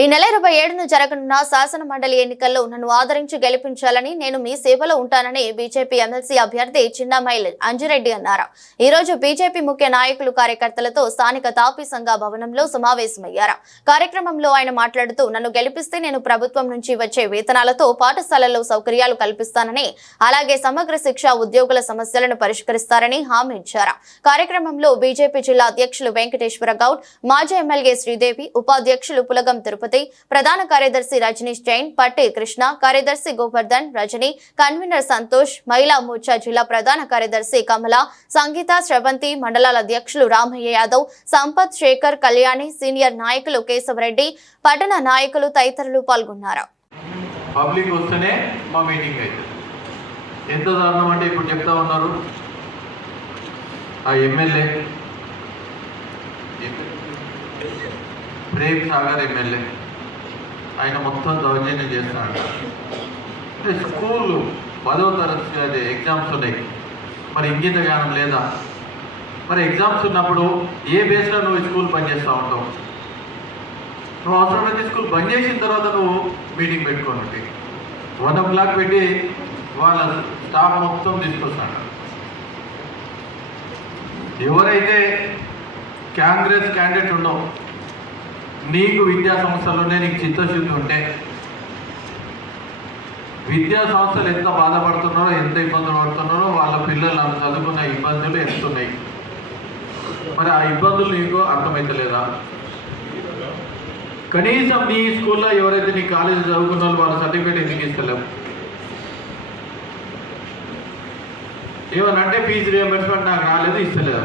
ఈ నెల ఇరవై ఏడున జరగనున్న శాసన మండలి ఎన్నికల్లో నన్ను ఆదరించి గెలిపించాలని నేను మీ సేవలో ఉంటానని బీజేపీ ఎమ్మెల్సీ అభ్యర్థి చిన్నమైల్ అంజిరెడ్డి అన్నారు. ఈ రోజు బీజేపీ ముఖ్య నాయకులు కార్యకర్తలతో స్థానిక తాపీ సంఘ భవనంలో సమావేశమయ్యారు. కార్యక్రమంలో ఆయన మాట్లాడుతూ నన్ను గెలిపిస్తే నేను ప్రభుత్వం నుంచి వచ్చే వేతనాలతో పాఠశాలల్లో సౌకర్యాలు కల్పిస్తానని అలాగే సమగ్ర శిక్ష ఉద్యోగుల సమస్యలను పరిష్కరిస్తారని హామీ ఇచ్చారు. కార్యక్రమంలో బీజేపీ జిల్లా అధ్యక్షులు వెంకటేశ్వర గౌడ్ మాజీ ఎమ్మెల్యే శ్రీదేవి ఉపాధ్యక్షులు పులగం తిరుపతి ప్రధాన కార్యదర్శి రజనీష్ జైన్ పట్టి కృష్ణ కార్యదర్శి గోవర్ధన్ రజని కన్వీనర్ సంతోష్ మహిళా మోర్చా జిల్లా ప్రధాన కార్యదర్శి కమల సంగీత శ్రవంతి మండలాల అధ్యక్షులు రామయ్య యాదవ్ సంపత్ శేఖర్ కళ్యాణి సీనియర్ నాయకులు కేశవరెడ్డి పట్టణ నాయకులు తదితరులు పాల్గొన్నారు. పబ్లిక్ వస్తేనే మా మీటింగ్ అయితే. ఎంత దారుణం అంటే ఇప్పుడు చెప్తా ఉన్నారు. ఆ ఎమ్మెల్యే. ప్రేమ్ సాగర్ ఎమ్మెల్యే. ఆయన మొత్తం దౌర్జన్యం చేస్తున్నాడు అంటే స్కూల్ పదవ తరగతి అదే ఎగ్జామ్స్ ఉన్నాయి. మరి ఇంగిత గానం లేదా? మరి ఎగ్జామ్స్ ఉన్నప్పుడు ఏ బేస్లో నువ్వు స్కూల్ పనిచేస్తూ ఉంటావు? నువ్వు అవసరమైతే స్కూల్ బంద్ చేసిన తర్వాత నువ్వు మీటింగ్ పెట్టుకోండి. వన్ ఓ క్లాక్ పెట్టి వాళ్ళ స్టాఫ్ మొత్తం తీసుకొస్తాడు. ఎవరైతే కాంగ్రెస్ క్యాండిడేట్ ఉండవు నీకు విద్యా సంస్థలోనే నీకు చిత్తశుద్ధి ఉంటే. విద్యా సంస్థలు ఎంత బాధపడుతున్నారో ఎంత ఇబ్బందులు పడుతున్నారో వాళ్ళ పిల్లలు చదువుకున్న ఇబ్బందులు ఎంతున్నాయి మరి ఆ ఇబ్బందులు నీకు అర్థమవుతలేదా కనీసం నీ స్కూల్లో ఎవరైతే నీ కాలేజీ చదువుకున్న వాళ్ళ సర్టిఫికేట్ ఎందుకు ఇస్తలేవు? ఏమనంటే ఫీజు రియంబర్స్మెంట్ నాకు రాలేదు ఇస్తలేదు?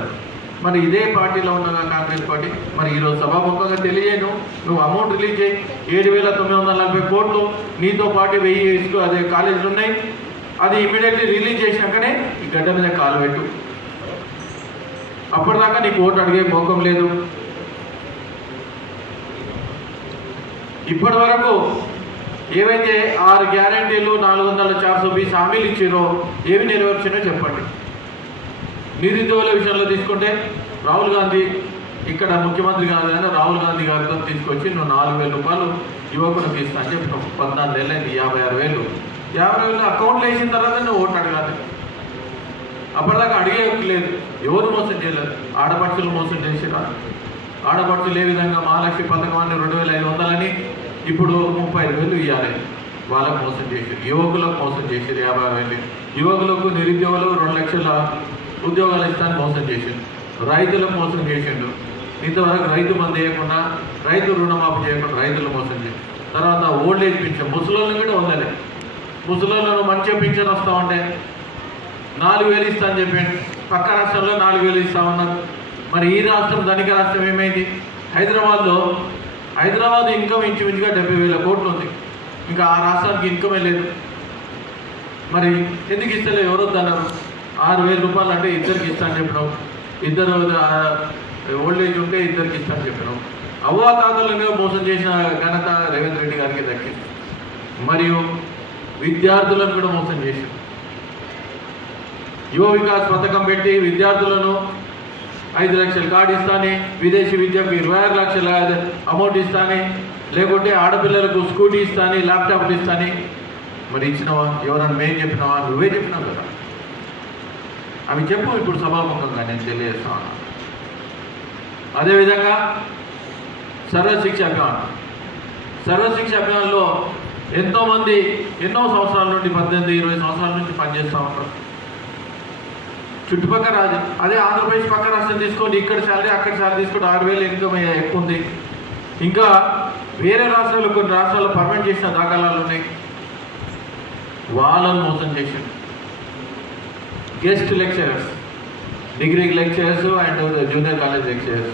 మరి ఇదే పార్టీలో ఉన్న కాంగ్రెస్ పార్టీ. మరి ఈరోజు సభాముఖంగా తెలియజేయను. నువ్వు అమౌంట్ రిలీజ్ చేయి. ఏడు వేల తొమ్మిది వందల నలభై కోట్లు నీతో పాటు వెయ్యి ఇసుకు అదే కాలేజీలు ఉన్నాయి. అది ఇమీడియట్లీ రిలీజ్ చేసినాకనే ఈ గడ్డ మీద కాలు పెట్టు. అప్పటిదాకా నీకు ఓటు అడిగే మోకం లేదు. ఇప్పటి వరకు ఏవైతే ఆరు గ్యారంటీలు నాలుగు వందల చార్సో బీస్ హామీలు ఇచ్చారో ఏవి నెరవేర్చినో చెప్పండి. నిరుద్యోగుల విషయంలో తీసుకుంటే రాహుల్ గాంధీ ఇక్కడ ముఖ్యమంత్రి కాదు కానీ రాహుల్ గాంధీ గారితో తీసుకొచ్చి నువ్వు నాలుగు వేల రూపాయలు యువకులకు ఇస్తా అని చెప్పి పద్నాలుగు ఏళ్ళైంది యాభై ఆరు వేలు. యాభై వేలు అకౌంట్లో వేసిన తర్వాత నువ్వు ఓటు అడగాలి. అప్పటిదాకా అడిగే లేదు. ఎవరు మోసం చేయలేదు. ఆడపడుచులు మోసం చేసిరా ఆడపడుచులు ఏ విధంగా మహాలక్ష్మి పథకం రెండు వేల ఐదు వందలని ఇప్పుడు ముప్పై ఐదు వేలు ఇవ్వాలి వాళ్ళకు మోసం చేశారు. యువకులకు మోసం చేశారు యాభై వేలు. యువకులకు నిరుద్యోగులకు రెండు లక్షల ఉద్యోగాలు ఇస్తాను మోసం చేసిండు. రైతులకు మోసం చేసిండు. ఇంతవరకు రైతు బంద్ చేయకుండా రైతు రుణమాఫీ చేయకుండా రైతులు మోసం చేసి తర్వాత ఓల్డ్ ఏజ్ పింఛన్ ముసలోళ్ళని కూడా వదలే ముసలోళ్ళను మంచిగా పింఛన్ వస్తూ ఉంటే నాలుగు వేలు ఇస్తా అని చెప్పాడు పక్క రాష్ట్రంలో నాలుగు వేలు ఇస్తా ఉన్నారు. మరి ఈ రాష్ట్రం ధనిక రాష్ట్రం ఏమైంది? హైదరాబాద్లో హైదరాబాద్ ఇన్కమ్ ఇంచుమించుగా డెబ్బై వేల కోట్లు ఉంది. ఇంకా ఆ రాష్ట్రానికి ఇన్కమే లేదు. మరి ఎందుకు ఇస్తలేదు ఎవరొద్దన్నారు ఆరు వేల రూపాయలు అంటే ఇద్దరికి ఇస్తాను చెప్పినాం ఇద్దరు ఓల్డ్ ఏజ్ ఉంటే ఇద్దరికి ఇస్తాను చెప్పినాం చెప్పినావు. అవ్వా మోసం చేసిన ఘనత రేవంత్ రెడ్డి గారికి దక్కింది. మరియు విద్యార్థులను కూడా మోసం చేశారు యువ వికాస్ పథకం పెట్టి విద్యార్థులను ఐదు లక్షలు కార్డు ఇస్తాని విదేశీ విద్యకు ఇరవై ఆరు లక్షల అమౌంట్ ఇస్తాని లేకుంటే ఆడపిల్లలకు స్కూటీ ఇస్తాని ల్యాప్టాప్లు ఇస్తాని. మరి ఇచ్చినవా? ఎవరన్నా మేము చెప్పినావా? నువ్వే చెప్పినావు కదా. అవి చెప్పు ఇప్పుడు సభాముఖంగా నేను తెలియజేస్తాను. అదేవిధంగా సర్వశిక్ష అభియాన్. సర్వశిక్ష అభియాన్లో ఎంతోమంది ఎన్నో సంవత్సరాల నుండి పద్దెనిమిది ఇరవై సంవత్సరాల నుంచి పనిచేస్తూ ఉంటారు. చుట్టుపక్కల రాజు అదే ఆంధ్రప్రదేశ్ పక్క రాష్ట్రం తీసుకోండి ఇక్కడ శాలరీ అక్కడ శాలరీ తీసుకోండి ఆరు వేలు ఇన్కమ్ ఎక్కువ ఉంది. ఇంకా వేరే రాష్ట్రాలు కొన్ని రాష్ట్రాల్లో పర్మనెంట్ చేసిన దాఖలాలు ఉన్నాయి. వాళ్ళను మోసం చేసింది. Guest lecturers degree lecturers and junior college lecturers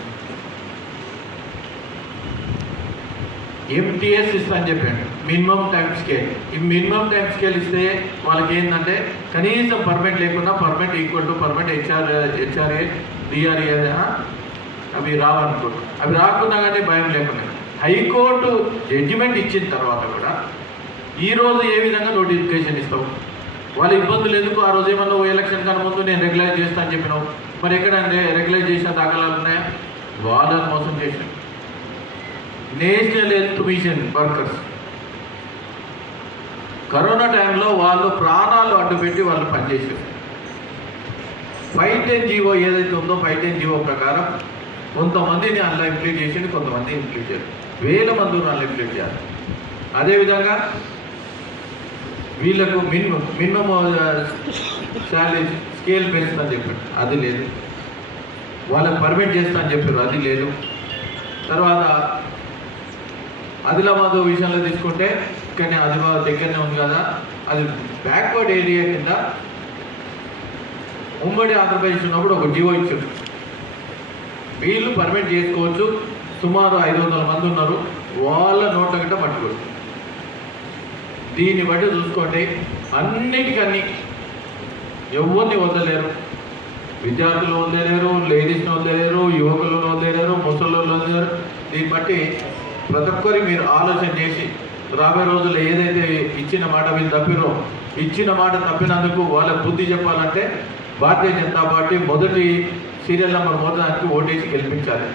MTS ఇస్తా అని చెప్పాడు. మినిమం టైం స్కేల్ ఈ మినిమం టైం స్కేల్ ఇస్తే వాళ్ళకి ఏంటంటే కనీసం పర్మిట్ లేకుండా permit equal to permit HR HRA DRA అవి రావనుకో. అవి రాకుండా కానీ భయం లేకుండా. హైకోర్టు జడ్జిమెంట్ ఇచ్చిన తర్వాత కూడా ఈ రోజు ఏ విధంగా నోటిఫికేషన్ ఇస్తావు? వాళ్ళ ఇబ్బందులు ఎందుకు? ఆ రోజు ఏమన్నా ఓ ఎలక్షన్ కన్నా ముందు నేను రెగ్యులైజ్ చేస్తాను చెప్పినావు. మరి ఎక్కడంటే రెగ్యులైజ్ చేసిన దాఖలాలు ఉన్నాయా? వాళ్ళని మోసం చేసిన national health mission workers. Corona టైంలో వాళ్ళు ప్రాణాలు అడ్డుపెట్టి వాళ్ళు పనిచేశారు. ఫైవ్ టెన్ జీవో ఏదైతే ఉందో ఫైవ్ టెన్ జీవో ప్రకారం కొంతమందిని అందులో ఇంప్లీట్ చేసింది కొంతమంది ఇంప్లీట్ చేయాలి వేల మందిని అందులో ఇంప్లీట్ చేయాలి. అదేవిధంగా వీళ్ళకు మినిమం మినిమం శాలరీ స్కేల్ పెంచుతా అని చెప్పాడు. అది లేదు. వాళ్ళకి పర్మిట్ చేస్తా అని చెప్పారు అది లేదు. తర్వాత ఆదిలాబాద్ విషయంలో తీసుకుంటే కానీ ఆదిలాబాద్ దగ్గరనే ఉంది కదా అది బ్యాక్వర్డ్ ఏరియా కింద ఉమ్మడి ఆంధ్రప్రదేశ్ ఉన్నప్పుడు ఒక జీవో ఇచ్చారు. వీళ్ళు పర్మిట్ చేసుకోవచ్చు. సుమారు ఐదు వందల మంది ఉన్నారు. వాళ్ళ నోట్ల గంట పట్టుకోవచ్చు. దీన్ని బట్టి చూసుకోండి అన్నిటికన్నీ ఎవరిని వదలలేరు విద్యార్థులు వదిలేరు లేడీస్ని వదిలేరు యువకులను వదిలేరు ముసలు వదిలేరు. దీన్ని బట్టి ప్రతి ఒక్కరి మీరు ఆలోచన చేసి రాబోయే రోజుల్లో ఏదైతే ఇచ్చిన మాట మీరు తప్పిరో ఇచ్చిన మాట తప్పినందుకు వాళ్ళ బుద్ధి చెప్పాలంటే భారతీయ జనతా పార్టీ మొదటి సీరియల్ నెంబర్ మొదటి ఓటేసి గెలిపించాలి.